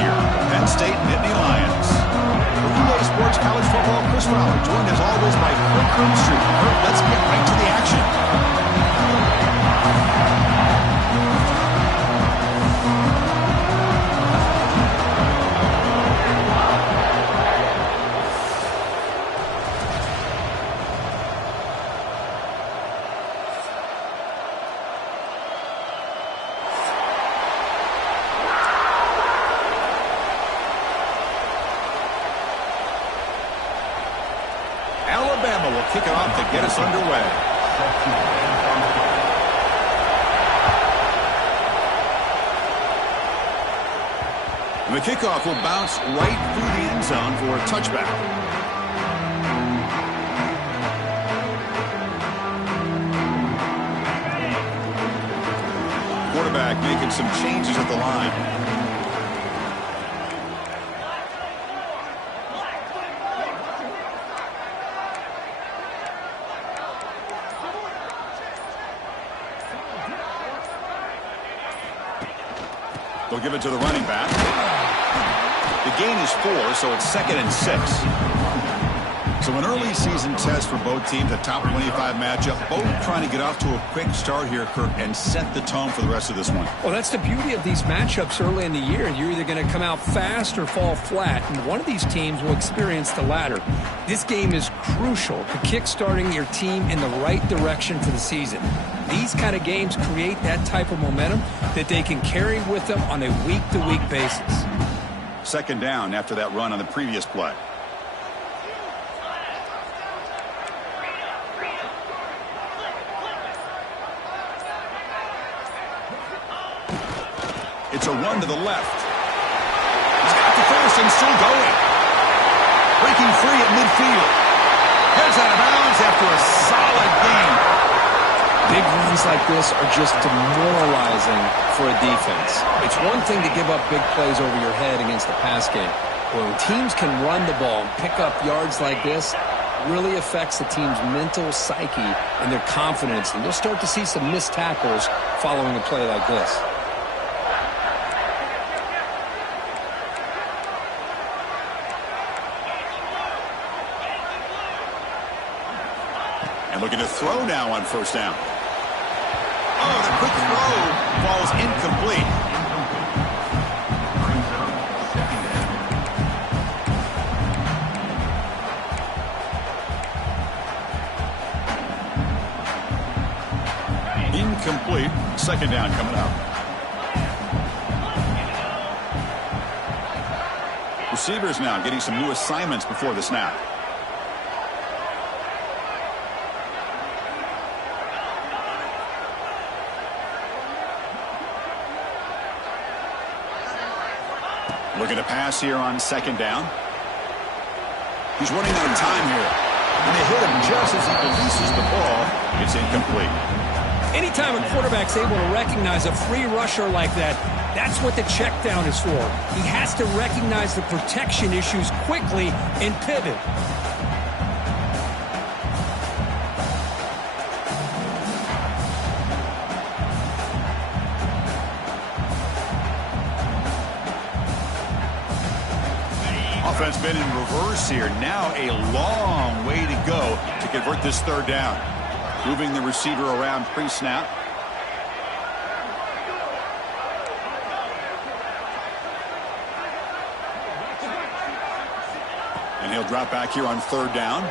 year, Penn State Nittany Lions. For EA Sports College Football, Chris Fowler, joined as always by Kirk Herbstreit. Kirk, let's get right to the action. Alabama will kick it off to get us underway. And the kickoff will bounce right through the end zone for a touchback. Quarterback making some changes at the line. They'll give it to the running back. The gain is 4, so it's 2nd and 6. So an early season test for both teams, a top 25 matchup. Both trying to get off to a quick start here, Kirk, and set the tone for the rest of this one. Well, that's the beauty of these matchups early in the year. You're either going to come out fast or fall flat, and one of these teams will experience the latter. This game is crucial to kick-starting your team in the right direction for the season. These kind of games create that type of momentum that they can carry with them on a week-to-week basis. 2nd down after that run on the previous play. It's a run to the left. He's got the first and still going. Breaking free at midfield. Heads out of bounds after a solid gain. Big runs like this are just demoralizing for a defense. It's one thing to give up big plays over your head against the pass game. When teams can run the ball and pick up yards like this, it really affects the team's mental psyche and their confidence. And you'll start to see some missed tackles following a play like this. And looking to throw now on 1st down. Oh, the quick throw falls incomplete. Incomplete. 2nd down coming up. Receivers now getting some new assignments before the snap. Looking to pass here on 2nd down. He's running out of time here. And they hit him just as he releases the ball. It's incomplete. Anytime a quarterback's able to recognize a free rusher like that, that's what the check down is for. He has to recognize the protection issues quickly and pivot. Offense been in reverse here. Now a long way to go to convert this 3rd down. Moving the receiver around pre-snap. And he'll drop back here on 3rd down.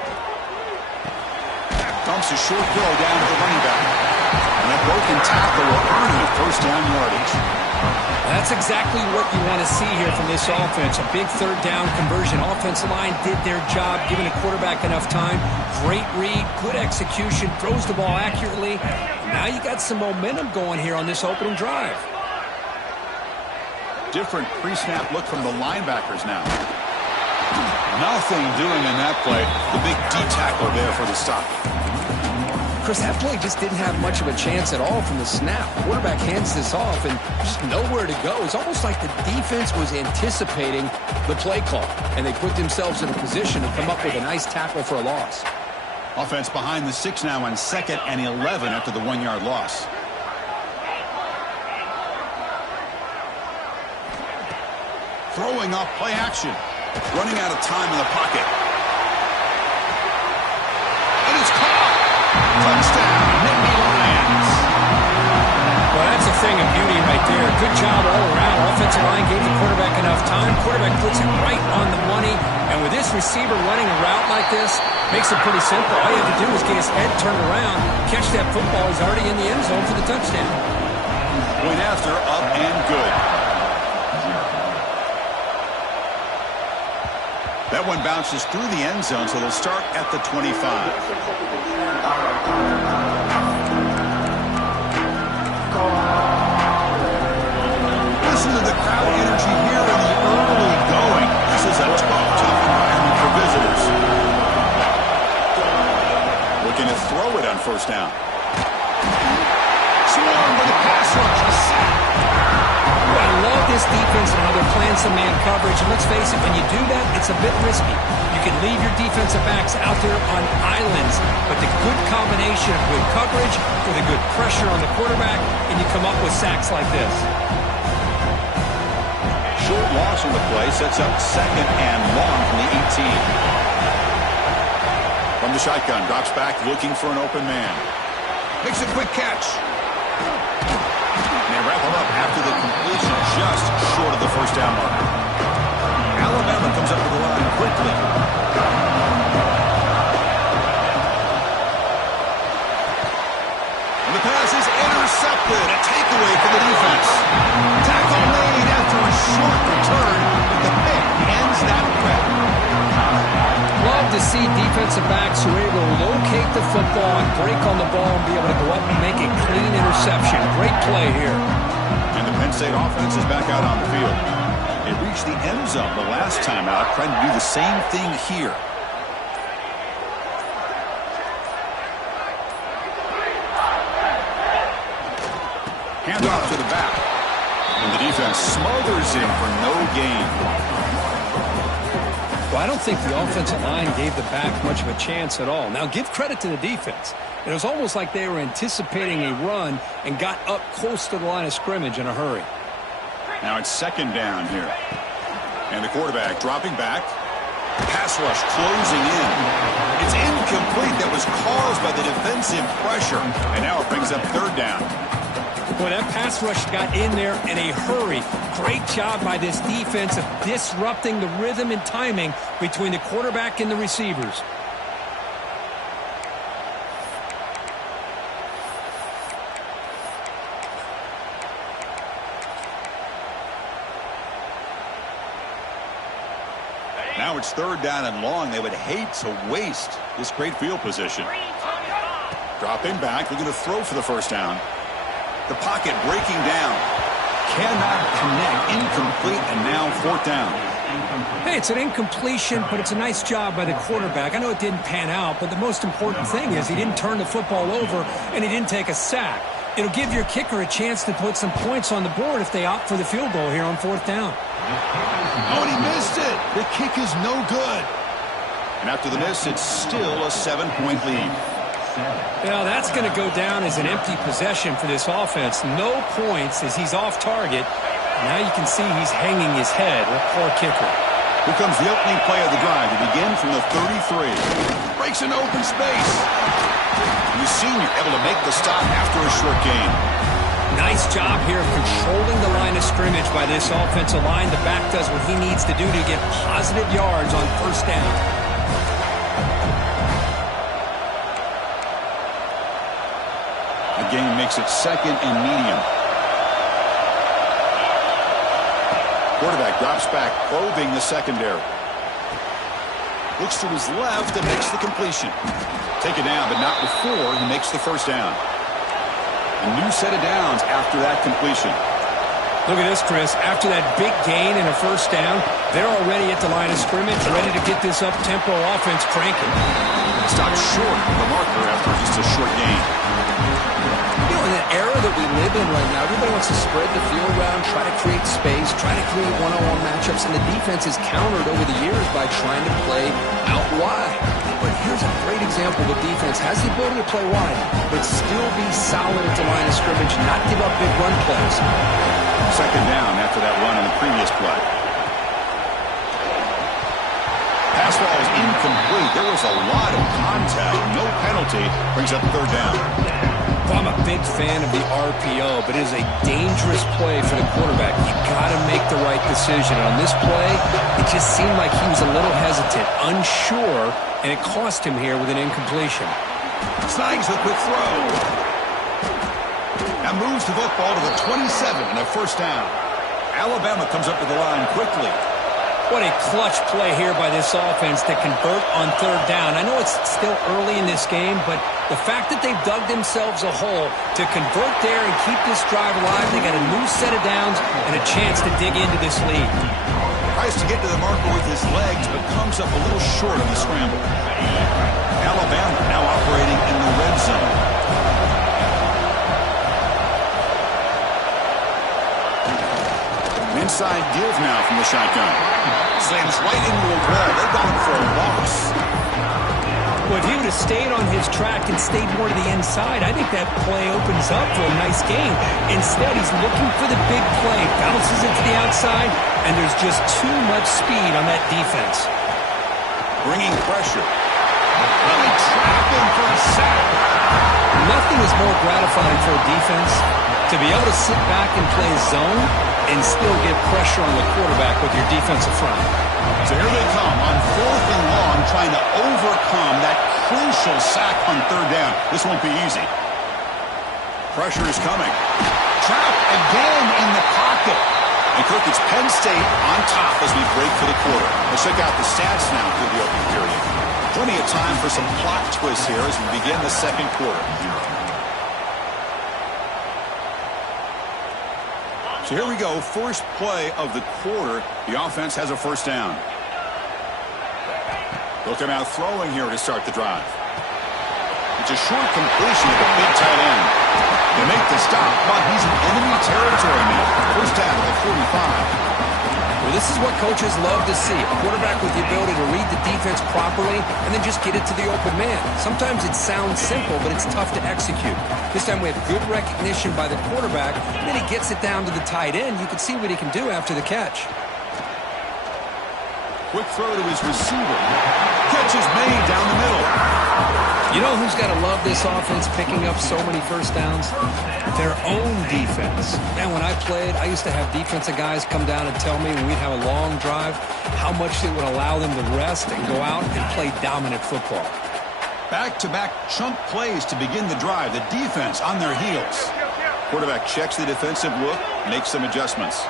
Dumps a short throw down to the running back. And a broken tackle will earn him 1st down yardage. That's exactly what you want to see here from this offense. A big 3rd down conversion. Offensive line did their job, giving the quarterback enough time. Great read, good execution, throws the ball accurately. Now you got some momentum going here on this opening drive. Different pre-snap look from the linebackers now. Nothing doing in that play. The big D tackle there for the stop. Chris, that play just didn't have much of a chance at all from the snap. Quarterback hands this off and just nowhere to go. It's almost like the defense was anticipating the play call, and they put themselves in a position to come up with a nice tackle for a loss. Offense behind the 6 now on 2nd and 11 after the 1-yard loss. throwing off play action. Running out of time in the pocket. It is caught. Touchdown, Nittany Lions. Well, that's a thing of beauty right there. Good job all around. Offensive line gave the quarterback enough time. Quarterback puts it right on the money. And with this receiver running a route like this, makes it pretty simple. All you have to do is get his head turned around, catch that football. He's already in the end zone for the touchdown. Point after, up and good. That one bounces through the end zone, so they'll start at the 25. Listen to the crowd energy here in the early going. This is a tough environment for visitors. Looking to throw it on first down. Swarmed with a pass rush, a sack. I love this defense and how they're playing some man coverage. And let's face it, when you do that, it's a bit risky. You can leave your defensive backs out there on islands, but the good combination of good coverage with a good pressure on the quarterback, and you come up with sacks like this. Short loss on the play sets up second and long from the 18. From the shotgun, drops back looking for an open man. Makes a quick catch. And they wrap him up after the completion just short of the first down mark. Alabama comes up to the line quickly. And the pass is intercepted. A takeaway for the defense. Tackle made after a short return, but the pick ends that threat. Love to see defensive backs who are able to locate the football and break on the ball and be able to go up and make a clean interception. Great play here. And the Penn State offense is back out on the field. They reached the end zone the last time out, trying to do the same thing here. Handoff to the back. And the defense smothers him for no gain. Well, I don't think the offensive line gave the back much of a chance at all. Now, give credit to the defense. It was almost like they were anticipating a run and got up close to the line of scrimmage in a hurry. Now it's second down here. And the quarterback dropping back. Pass rush closing in. It's incomplete. That was caused by the defensive pressure. And now it brings up third down. Boy, that pass rush got in there in a hurry. Great job by this defense of disrupting the rhythm and timing between the quarterback and the receivers. Now it's third down and long. They would hate to waste this great field position. Dropping back, looking to throw for the first down. The pocket breaking down. Cannot connect. Incomplete, and now fourth down. Hey, it's an incompletion, but it's a nice job by the quarterback. I know it didn't pan out, but the most important thing is he didn't turn the football over, and he didn't take a sack. It'll give your kicker a chance to put some points on the board if they opt for the field goal here on fourth down. Oh, and he missed it. The kick is no good. And after the miss, it's still a 7-point lead. Yeah, that's going to go down as an empty possession for this offense. No points as he's off target. Now you can see he's hanging his head. What poor kicker. Here comes the opening play of the drive to begin from the 33. Breaks an open space. The senior able to make the stop after a short gain. Nice job here of controlling the line of scrimmage by this offensive line. The back does what he needs to do to get positive yards on first down. The game makes it second and medium. Quarterback drops back, probing the secondary. Looks to his left and makes the completion. Take it down, but not before he makes the first down. A new set of downs after that completion. Look at this, Chris. After that big gain and a first down, they're already at the line of scrimmage, ready to get this up-tempo offense cranking. Stopped short of the marker after just a short gain. You know, in an era that we live in right now, everybody wants to spread the field around, try to create space, try to create one-on-one matchups, and the defense is countered over the years by trying to play out wide. But here's a great example. The defense has the ability to play wide, but still be solid at the line of scrimmage, not give up big run plays. Second down after that run in the previous play. incomplete. There was a lot of contact. No penalty. Brings up third down. Well, I'm a big fan of the RPO, but it is a dangerous play for the quarterback. You got to make the right decision. On this play, it just seemed like he was a little hesitant, unsure, and it cost him here with an incompletion. Snags the quick throw. That moves the football to the 27 and a first down. Alabama comes up to the line quickly. What a clutch play here by this offense to convert on third down. I know it's still early in this game, but the fact that they've dug themselves a hole to convert there and keep this drive alive, they got a new set of downs and a chance to dig into this lead. Tries to get to the marker with his legs, but comes up a little short on the scramble. Alabama now operating in the red zone. Inside give now from the shotgun. Slams right into a wall. They got him for a loss. Well, if he would have stayed on his track and stayed more to the inside, I think that play opens up for a nice game. Instead, he's looking for the big play. Bounces it to the outside, and there's just too much speed on that defense. Bringing pressure. Really trapping for a sack. Nothing is more gratifying for a defense to be able to sit back and play zone and still get pressure on the quarterback with your defensive front. So here they come on 4th and long, trying to overcome that crucial sack on third down. This won't be easy. Pressure is coming. Trapped again in the pocket. And Kirk, it's Penn State on top as we break for the quarter. Let's check out the stats now through the opening period. Plenty of time for some plot twists here as we begin the second quarter. So here we go, first play of the quarter. The offense has a first down. They'll come out throwing here to start the drive. It's a short completion of the big tight end. They make the stop, but he's in enemy territory now. First down at the 45. Well, this is what coaches love to see. A quarterback with the ability to read the defense properly and then just get it to the open man. Sometimes it sounds simple, but it's tough to execute. This time we have good recognition by the quarterback, and then he gets it down to the tight end. You can see what he can do after the catch. Quick throw to his receiver. Catch is made down the middle. You know who's got to love this offense picking up so many first downs? Their own defense. Man, when I played, I used to have defensive guys come down and tell me when we'd have a long drive how much it would allow them to rest and go out and play dominant football. Back-to-back chunk plays to begin the drive. The defense on their heels. Quarterback checks the defensive look, makes some adjustments.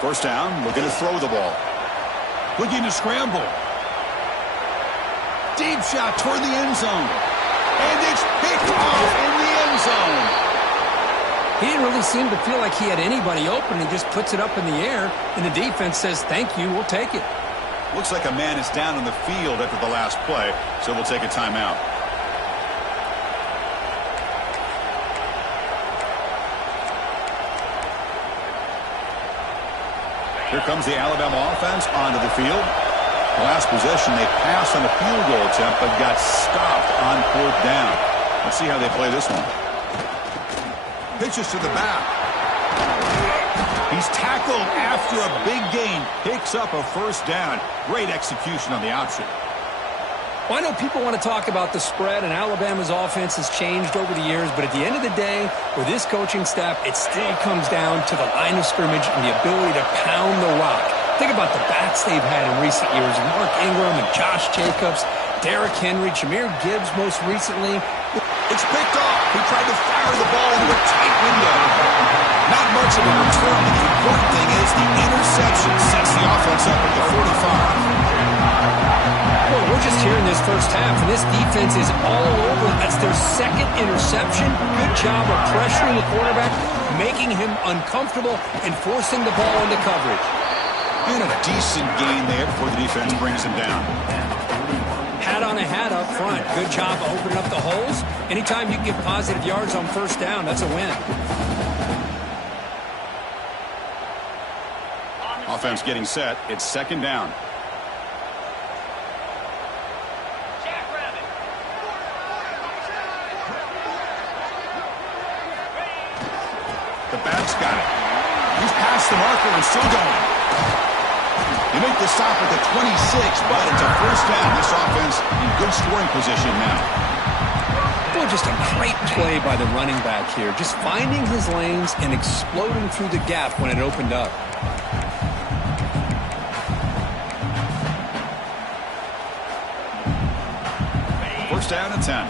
First down, looking to throw the ball. Looking to scramble. Deep shot toward the end zone. And it's picked off in the end zone. He didn't really seem to feel like he had anybody open. He just puts it up in the air, and the defense says, thank you, we'll take it. Looks like a man is down on the field after the last play, so we'll take a timeout. Here comes the Alabama offense onto the field. The last possession, they passed on a field goal attempt, but got stopped on 4th down. Let's see how they play this one. Pitches to the back. He's tackled after a big gain. Picks up a first down. Great execution on the option. Well, I know people want to talk about the spread, and Alabama's offense has changed over the years, but at the end of the day, with this coaching staff, it still comes down to the line of scrimmage and the ability to pound the rock. Think about the backs they've had in recent years. Mark Ingram and Josh Jacobs, Derrick Henry, Jahmyr Gibbs most recently. It's picked off. He tried to fire the ball into a tight window. Not much of a return, but the important thing is the interception sets the offense up at the 45. Well, we're just here in this first half, and this defense is all over. That's their second interception. Good job of pressuring the quarterback, making him uncomfortable, and forcing the ball into coverage. And a decent gain there before the defense brings him down. Hat on a hat up front. Good job of opening up the holes. Anytime you can get positive yards on first down, that's a win. Offense getting set. It's second down. The back's got it. He's past the marker and still going. They make the stop at the 26, but it's a first down. This offense in good scoring position now. Boy, just a great play by the running back here. Just finding his lanes and exploding through the gap when it opened up. First down and 10.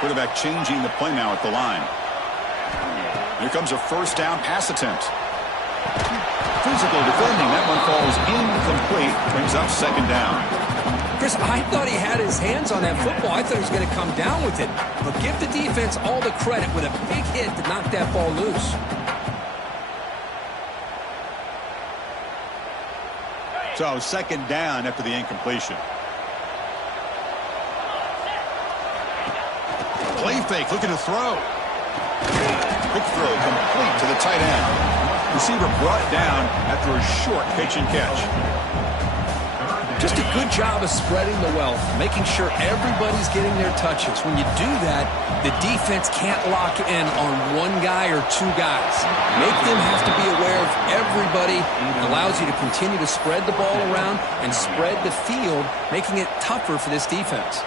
Quarterback changing the play now at the line. Here comes a first down pass attempt. Physical defending. That one falls incomplete. Brings up second down. Chris, I thought he had his hands on that football. I thought he was going to come down with it. But give the defense all the credit with a big hit to knock that ball loose. So second down after the incompletion. Play fake, looking to throw. Quick throw complete to the tight end. Receiver brought down after a short pitch and catch. Just a good job of spreading the wealth, making sure everybody's getting their touches. When you do that, the defense can't lock in on one guy or two guys. Make them have to be aware of everybody. It allows you to continue to spread the ball around and spread the field, making it tougher for this defense.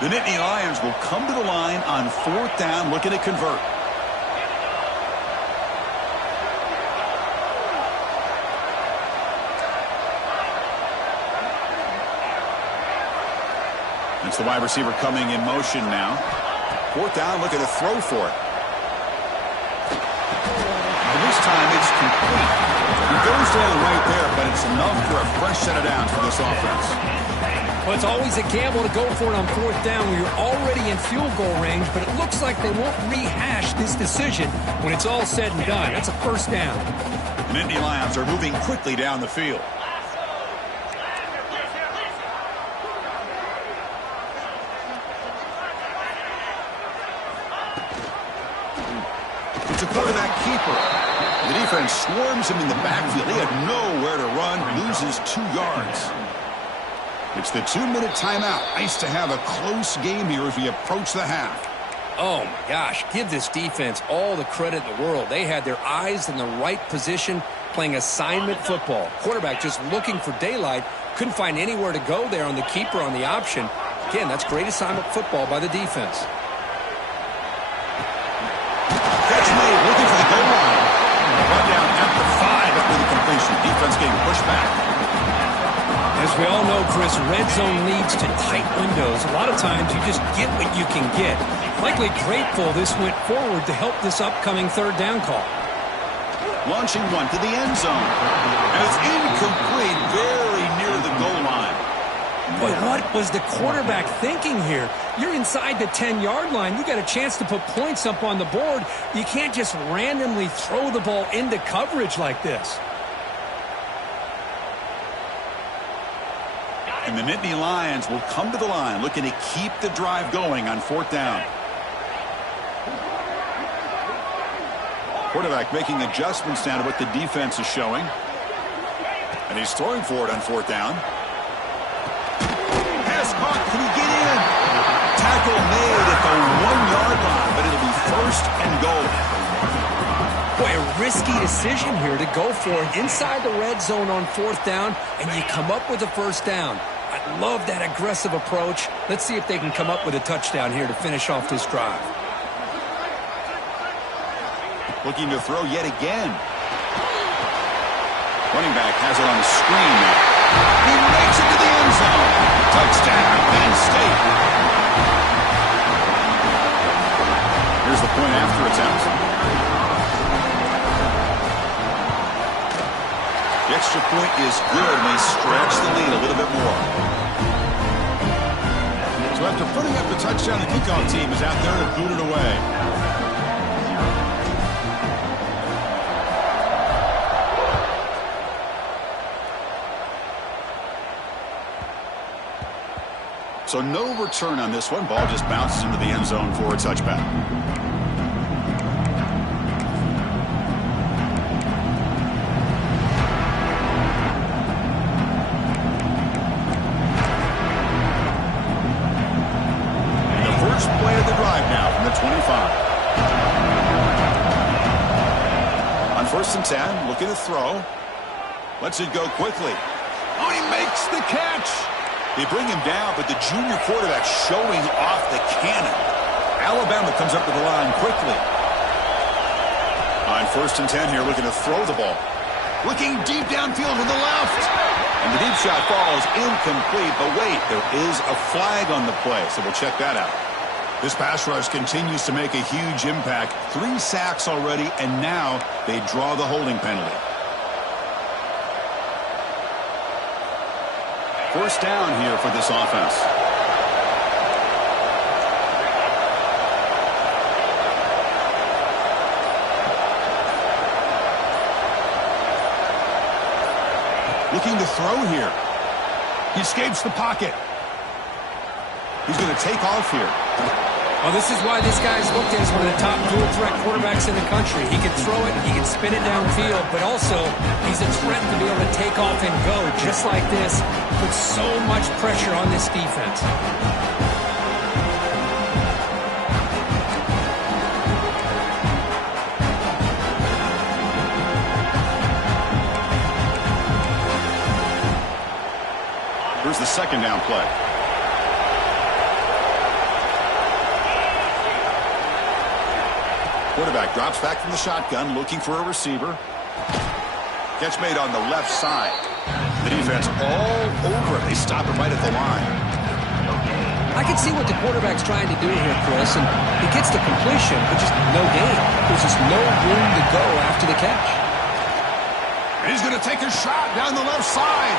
The Nittany Lions will come to the line on fourth down, looking to convert. It's the wide receiver coming in motion now. Fourth down, looking to throw for it. And this time it's complete. He goes down right there, but it's enough for a fresh set of downs for this offense. Well, it's always a gamble to go for it on fourth down when you're already in field goal range, but it looks like they won't rehash this decision when it's all said and done. That's a first down. The Nittany Lions are moving quickly down the field. It's a quarterback keeper. The defense swarms him in the backfield. He had nowhere to run, loses 2 yards. It's the 2-minute timeout. Nice to have a close game here as we approach the half. Oh, my gosh. Give this defense all the credit in the world. They had their eyes in the right position, playing assignment football. Quarterback just looking for daylight. Couldn't find anywhere to go there on the keeper on the option. Again, that's great assignment football by the defense. Catch made, looking for the goal line. Run down at the 5 after the completion. Defense getting pushed back. As we all know, Chris, red zone leads to tight windows. A lot of times you just get what you can get. Likely grateful this went forward to help this upcoming third down call. Launching one to the end zone. And it's incomplete, very near the goal line. Boy, what was the quarterback thinking here? You're inside the 10-yard line. You got a chance to put points up on the board. You can't just randomly throw the ball into coverage like this. And the Nittany Lions will come to the line, looking to keep the drive going on fourth down. Quarterback making adjustments now to what the defense is showing. And he's throwing for it on fourth down. Pass caught. Can he get in? Tackle made at the 1-yard line, but it'll be first and goal. Boy, a risky decision here to go for it inside the red zone on fourth down, and you come up with a first down. I love that aggressive approach. Let's see if they can come up with a touchdown here to finish off this drive. Looking to throw yet again. Running back has it on the screen now. He makes it to the end zone. Touchdown, Penn State. Here's the point after attempt. The extra point is good, and they stretch the lead a little bit more. So after putting up the touchdown, the kickoff team is out there to boot it away. So no return on this one. Ball just bounces into the end zone for a touchback. first and 10, looking to throw. Lets it go quickly. Oh, he makes the catch. They bring him down, but the junior quarterback showing off the cannon. Alabama comes up to the line quickly. On first and 10 here, looking to throw the ball. Looking deep downfield to the left. And the deep shot falls incomplete. But wait, there is a flag on the play, so we'll check that out. This pass rush continues to make a huge impact. 3 sacks already, and now they draw the holding penalty. First down here for this offense. Looking to throw here. He escapes the pocket. He's going to take off here. Well, this is why this guy's looked at as one of the top dual-threat quarterbacks in the country. He can throw it, he can spin it downfield, but also he's a threat to be able to take off and go just like this. Puts so much pressure on this defense. Here's the second down play. Quarterback drops back from the shotgun, looking for a receiver. Catch made on the left side. The defense all over it. They stop him right at the line. I can see what the quarterback's trying to do here, Chris, and he gets the completion, but just no gain. There's just no room to go after the catch. And he's going to take a shot down the left side.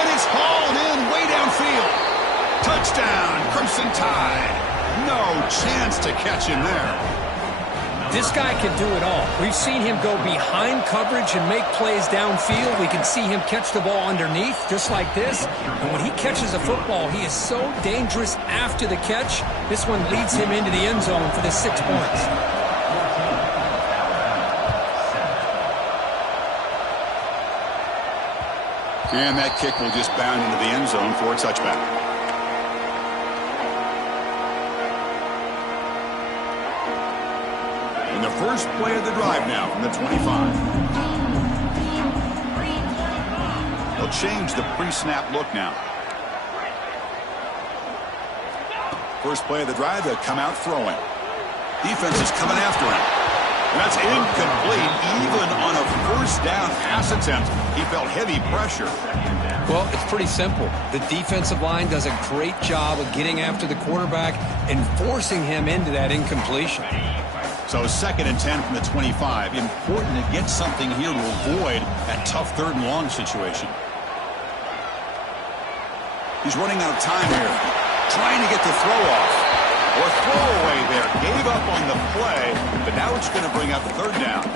And it's hauled in way downfield. Touchdown, Crimson Tide. No chance to catch him there. This guy can do it all. We've seen him go behind coverage and make plays downfield. We can see him catch the ball underneath, just like this. And when he catches a football, he is so dangerous after the catch. This one leads him into the end zone for the 6 points. And that kick will just bound into the end zone for a touchback. In the first play of the drive now from the 25. They'll change the pre-snap look now. First play of the drive, they'll come out throwing. Defense is coming after him. And that's incomplete, even on a first down pass attempt. He felt heavy pressure. Well, it's pretty simple. The defensive line does a great job of getting after the quarterback and forcing him into that incompletion. So second and 10 from the 25. Important to get something here to avoid that tough third and long situation. He's running out of time here. Trying to get the throw off. Or throwaway there. Gave up on the play, but now it's going to bring out the third down.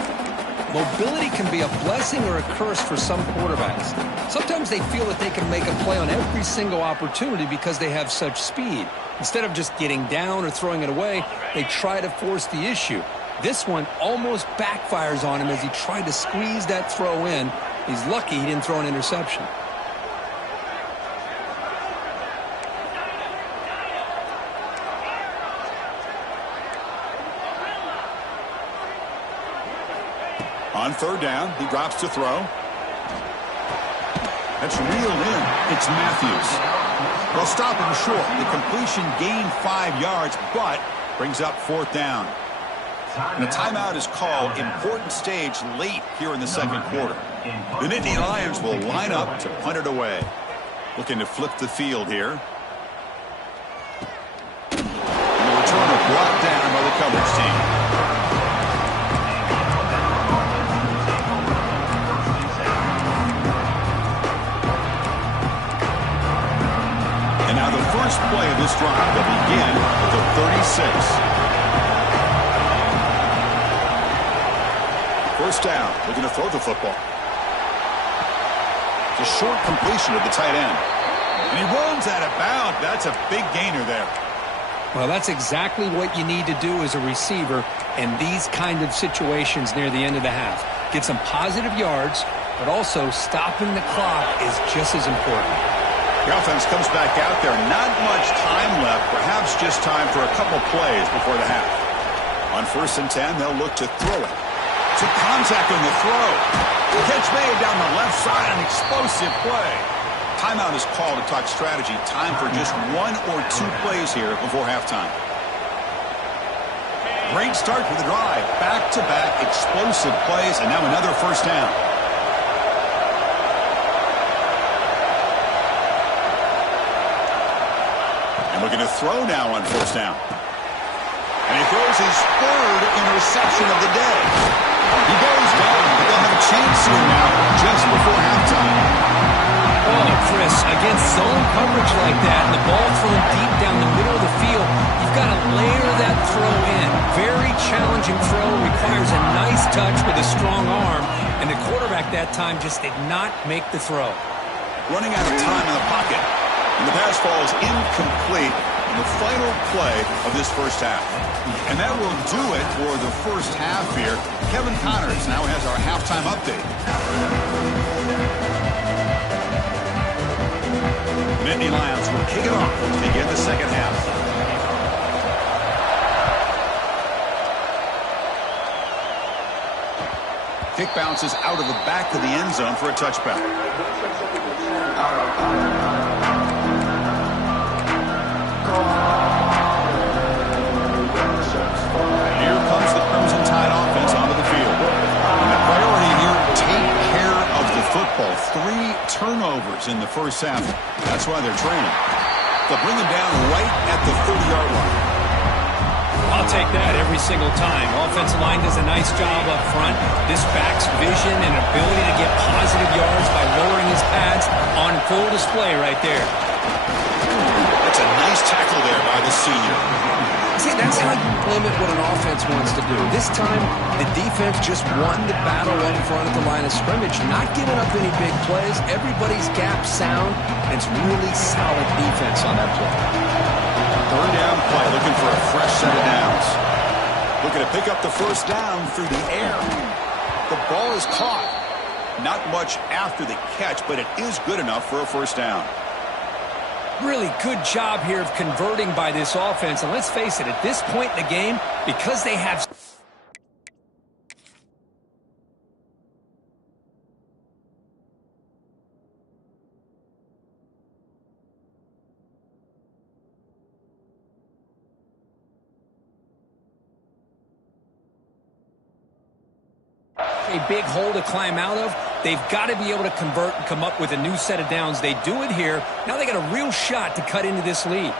Mobility can be a blessing or a curse for some quarterbacks. Sometimes they feel that they can make a play on every single opportunity because they have such speed. Instead of just getting down or throwing it away, they try to force the issue. This one almost backfires on him as he tried to squeeze that throw in. He's lucky he didn't throw an interception. On third down, he drops to throw. That's reeled in. It's Matthews. They'll stop him short. The completion gained 5 yards, but brings up fourth down. And a timeout is called. Important stage late here in the second quarter. The Nittany Lions will line up to punt it away. Looking to flip the field here. And the returner brought down by the coverage team. First play of this drive will begin at the 36. First down, looking to throw the football. It's a short completion of the tight end. And he runs out of bounds. That's a big gainer there. Well, that's exactly what you need to do as a receiver in these kind of situations near the end of the half. Get some positive yards, but also stopping the clock is just as important. The offense comes back out there. Not much time left. Perhaps just time for a couple plays before the half. On first and 10, they'll look to throw it. To Connor. contact on the throw. The catch made down the left side, an explosive play. Timeout is called to talk strategy. Time for just 1 or 2 plays here before halftime. Great start for the drive. Back-to-back explosive plays, and now another first down. And looking to throw now on first down. And he throws his 3rd interception of the day. He goes down, but they'll have a chance here now just before halftime. Oh, Chris, against zone coverage like that, and the ball thrown deep down the middle of the field, you've got to layer that throw in. Very challenging throw, requires a nice touch with a strong arm, and the quarterback that time just did not make the throw. Running out of time in the pocket, and the pass falls incomplete in the final play of this first half. And that will do it for the first half here. Kevin Connors now has our halftime update. Nittany Lions will kick it off to begin the second half. Kick bounces out of the back of the end zone for a touchback. Here comes the Crimson Tide offense onto the field. And the priority here, take care of the football. 3 turnovers in the first half. That's why they're training. They'll bring him down right at the 30-yard line. I'll take that every single time. Offensive line does a nice job up front. This back's vision and ability to get positive yards by lowering his pads on full display right there. That's a nice tackle there by the senior. See, that's how you limit what an offense wants to do. This time, the defense just won the battle up front at the line of scrimmage, not giving up any big plays. Everybody's gap sound, and it's really solid defense on that play. 3rd down play, looking for a fresh set of downs. Looking to pick up the first down through the air. The ball is caught. Not much after the catch, but it is good enough for a first down. Really good job here of converting by this offense. And let's face it, at this point in the game, because they have a big hole to climb out of, they've got to be able to convert and come up with a new set of downs. They do it here. Now they got a real shot to cut into this lead.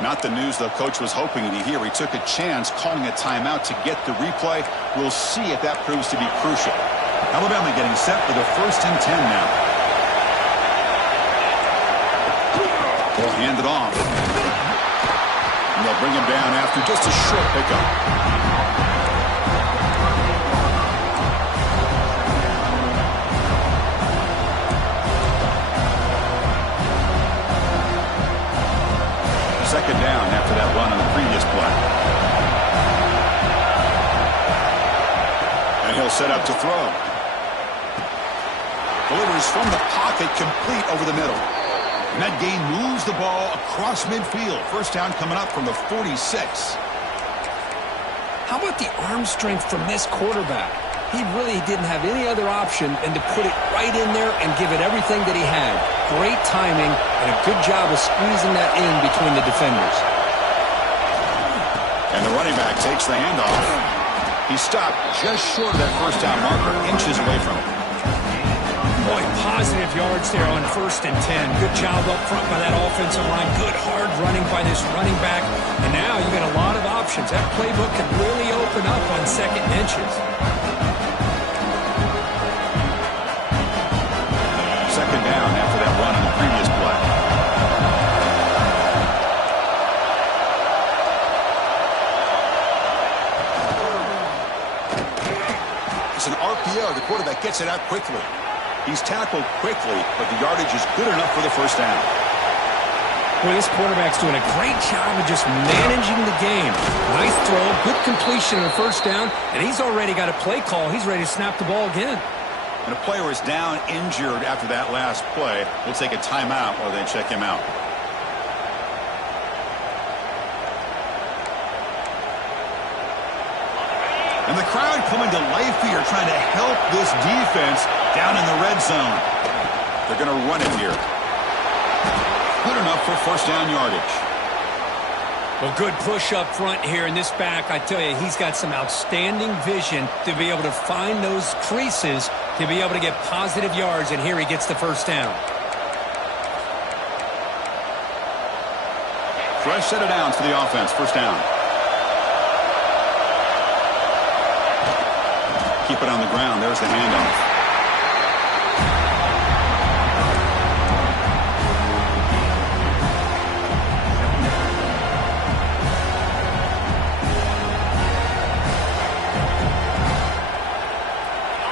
Not the news the coach was hoping to hear. He took a chance calling a timeout to get the replay. We'll see if that proves to be crucial. Alabama getting set for the 1st and 10 now. They'll hand it off. And they'll bring him down after just a short pickup. Second down after that run on the previous play. And he'll set up to throw. Delivers from the pocket, complete over the middle. And that gain moves the ball across midfield. First down coming up from the 46. How about the arm strength from this quarterback? He really didn't have any other option than to put it right in there and give it everything that he had. Great timing and a good job of squeezing that in between the defenders. And the running back takes the handoff. He stopped just short of that first down marker, inches away from it. Boy, positive yards there on 1st and 10. Good job up front by that offensive line. Good hard running by this running back. And now you got a lot of options. That playbook can really open up on 2nd and inches. Second down after that run on the previous play. It's an RPO. The quarterback gets it out quickly. He's tackled quickly, but the yardage is good enough for the first down. Boy, this quarterback's doing a great job of just managing the game. Nice throw, good completion on the first down, and he's already got a play call. He's ready to snap the ball again. And a player is down injured after that last play. We'll take a timeout while they check him out. And the crowd coming to life here, trying to help this defense down in the red zone. They're going to run it here. Good enough for first down yardage. Well, good push up front here, and this back, I tell you, he's got some outstanding vision to be able to find those creases to be able to get positive yards, and here he gets the first down. Fresh set of downs for the offense. First down. Keep it on the ground. There's the handoff.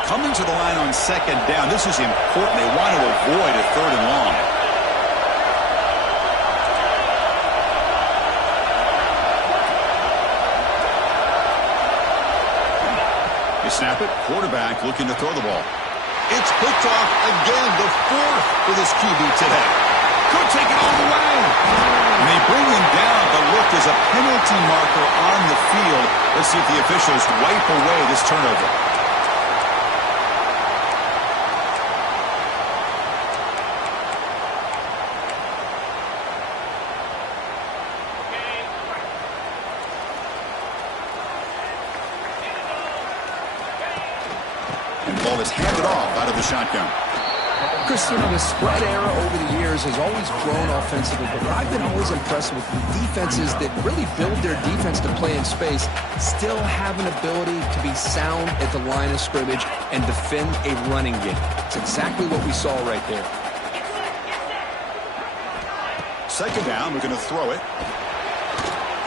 Coming to the line on second down. This is important. They want to avoid a third and long. You snap it. Quarterback looking to throw the ball. It's picked off again. The fourth for this QB today. Could take it all the way. And they bring him down, but look, there's a penalty marker on the field. Let's see if the officials wipe away this turnover. Ball is handed off out of the shotgun. Chris, you know, the spread era over the years has always grown offensively, but what I've been always impressed with defenses that really build their defense to play in space still have an ability to be sound at the line of scrimmage and defend a running game. It's exactly what we saw right there. Second down, we're going to throw it.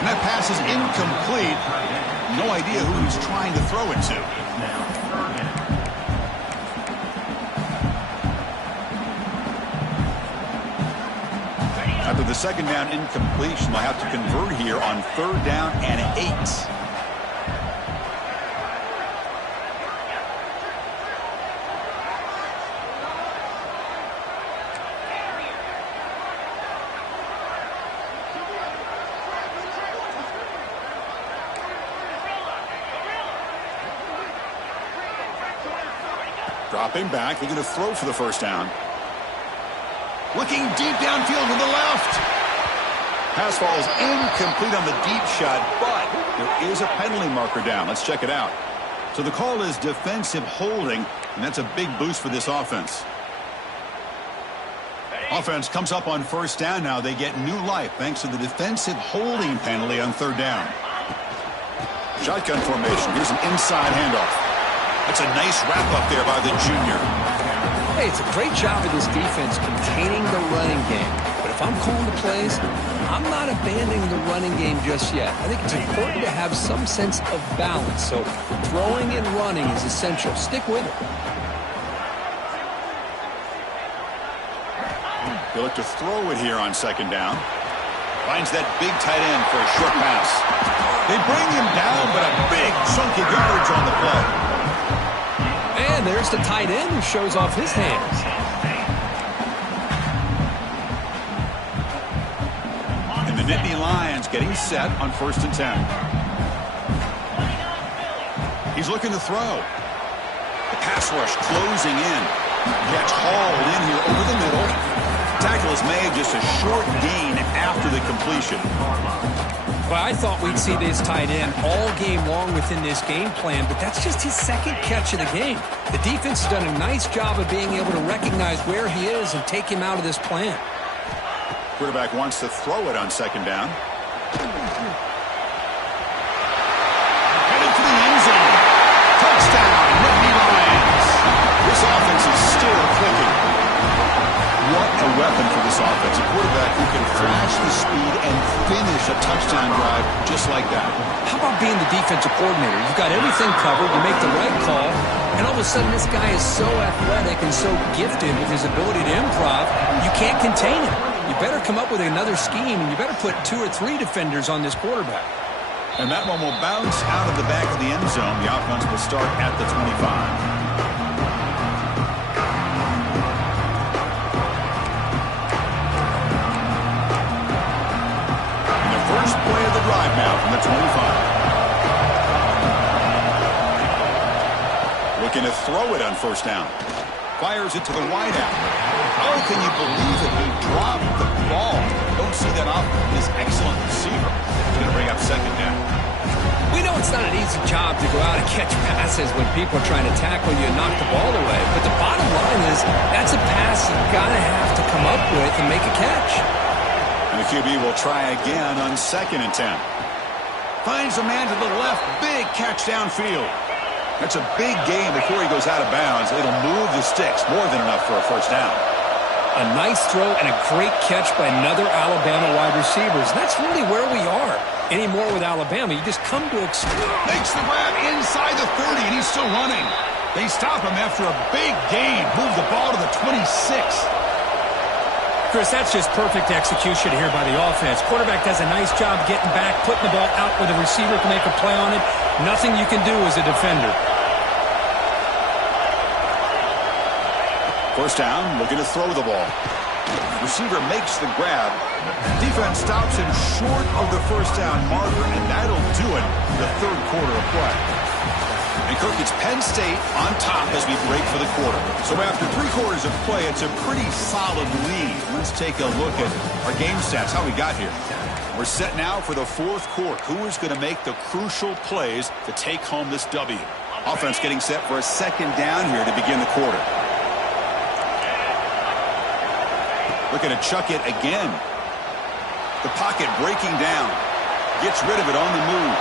And that pass is incomplete. No idea who he's trying to throw it to. After the second down incompletion, they'll have to convert here on third down and 8. Dropping back, they're going to throw for the first down. Looking deep downfield to the left. Pass falls incomplete on the deep shot, but there is a penalty marker down. Let's check it out. So the call is defensive holding, and that's a big boost for this offense. Offense comes up on first down now. They get new life thanks to the defensive holding penalty on third down. Shotgun formation. Here's an inside handoff. That's a nice wrap up there by the junior. Hey, it's a great job of this defense containing the running game. But if I'm calling the plays, I'm not abandoning the running game just yet. I think it's important to have some sense of balance. So throwing and running is essential. Stick with it. They look to throw it here on second down. Finds that big tight end for a short pass. They bring him down, but a big chunk of yardage on the play. And there's the tight end who shows off his hands. And the Nittany Lions getting set on 1st and 10. He's looking to throw. The pass rush closing in. Gets hauled in here over the middle. Tackle is made, just a short gain after the completion. Well, I thought we'd see this tight end all game long within this game plan, but that's just his second catch of the game. The defense has done a nice job of being able to recognize where he is and take him out of this plan. Quarterback wants to throw it on second down. Headed for the end zone. Touchdown, Nittany Lions. This offense is still clicking. What a weapon for this offense. A quarterback who can flash the speed and finish a touchdown drive just like that. How about being the defensive coordinator? You've got everything covered. You make the right call. And all of a sudden, this guy is so athletic and so gifted with his ability to improv, you can't contain him. You better come up with another scheme, and you better put 2 or 3 defenders on this quarterback. And that one will bounce out of the back of the end zone. The offense will start at the 25. First play of the drive now from the 25. Looking to throw it on first down. Fires it to the wideout. Oh, can you believe it? He dropped the ball. Don't see that off his excellent receiver. He's going to bring up second down. We know it's not an easy job to go out and catch passes when people are trying to tackle you and knock the ball away. But the bottom line is that's a pass you've got to have to come up with and make a catch. And the QB will try again on 2nd and 10. Finds a man to the left. Big catch downfield. That's a big gain before he goes out of bounds. It'll move the sticks. More than enough for a first down. A nice throw and a great catch by another Alabama wide receivers. That's really where we are. Anymore with Alabama, you just come to expect. Makes the grab inside the 30, and he's still running. They stop him after a big gain. Move the ball to the 26. Chris, that's just perfect execution here by the offense. Quarterback does a nice job getting back, putting the ball out where the receiver can make a play on it. Nothing you can do as a defender. First down, looking to throw the ball. Receiver makes the grab. Defense stops him short of the first down marker, and that'll do it in the third quarter of play. And Kirk, it's Penn State on top as we break for the quarter. So after 3 quarters of play, it's a pretty solid lead. Let's take a look at our game stats, how we got here. We're set now for the 4th quarter. Who is going to make the crucial plays to take home this W? Offense getting set for a 2nd down here to begin the quarter. Looking to chuck it again. The pocket breaking down. Gets rid of it on the move.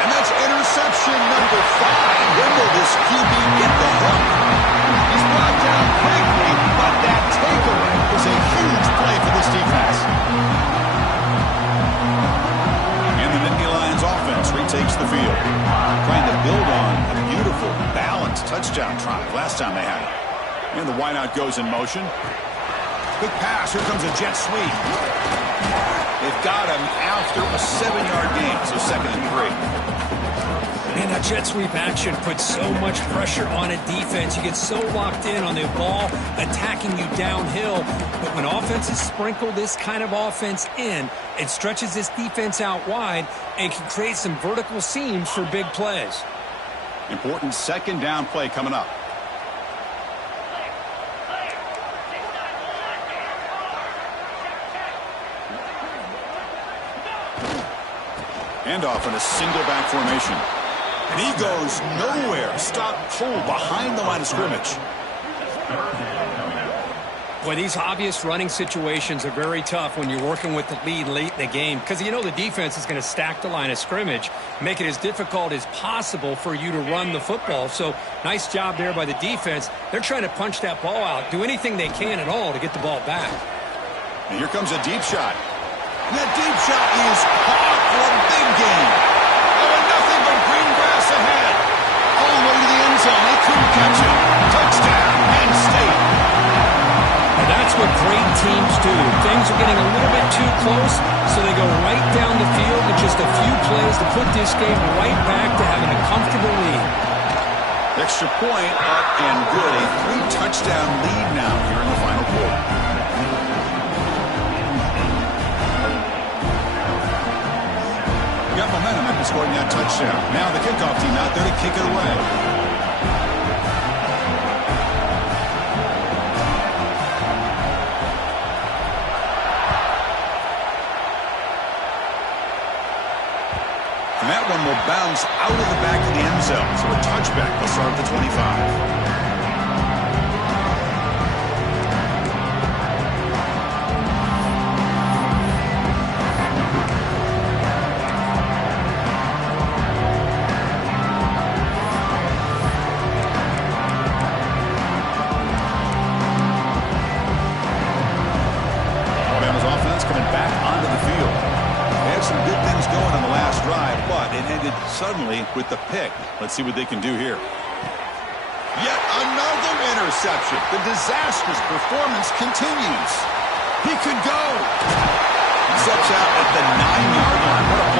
And that's interception number 5. When will this QB get the hook? He's brought down quickly, but that takeaway is a huge play for this defense. And the Nittany Lions offense retakes the field. Trying to build on a beautiful, balanced touchdown drive last time they had it. And the wideout goes in motion. Quick pass. Here comes a jet sweep. They've got him after a 7-yard gain, so 2nd and 3. And that jet sweep action puts so much pressure on a defense. You get so locked in on the ball attacking you downhill. But when offenses sprinkle this kind of offense in, it stretches this defense out wide and can create some vertical seams for big plays. Important 2nd down play coming up. Handoff in a single back formation. And he goes nowhere. Stop cold behind the line of scrimmage. Boy, these obvious running situations are very tough when you're working with the lead late in the game because you know the defense is going to stack the line of scrimmage, make it as difficult as possible for you to run the football. So nice job there by the defense. They're trying to punch that ball out, do anything they can at all to get the ball back. And here comes a deep shot. And that deep shot is caught for a big gain. Oh, and nothing but green grass ahead. All the way to the end zone. They couldn't catch it. Touchdown, Penn State. And that's what great teams do. Things are getting a little bit too close, so they go right down the field with just a few plays to put this game right back to having a comfortable lead. Extra point up and good. A 3-touchdown lead now here in the final quarter. Got momentum after scoring that touchdown. Now the kickoff team out there to kick it away. And that one will bounce out of the back of the end zone. So a touchback will start at the 25. Suddenly with the pick. Let's see what they can do here. Yet another interception. The disastrous performance continues. He could go. He steps out at the 9-yard line. What a